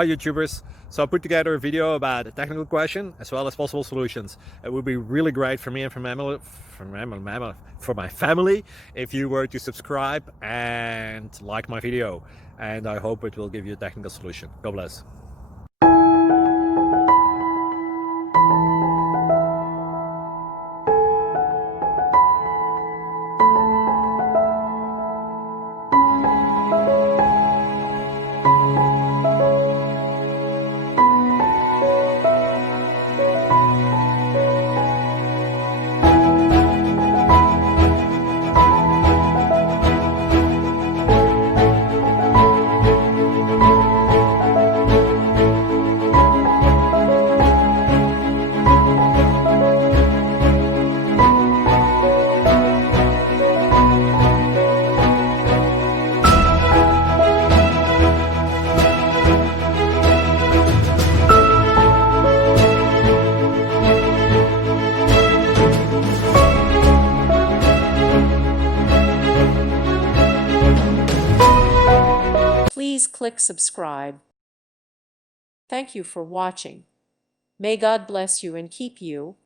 Hi YouTubers. So I put together a video about a technical question as well as possible solutions. It would be really great for me and for my family if you were to subscribe and like my video, and I hope it will give you a technical solution. God bless. Please click subscribe. Thank you for watching. May God bless you and keep you.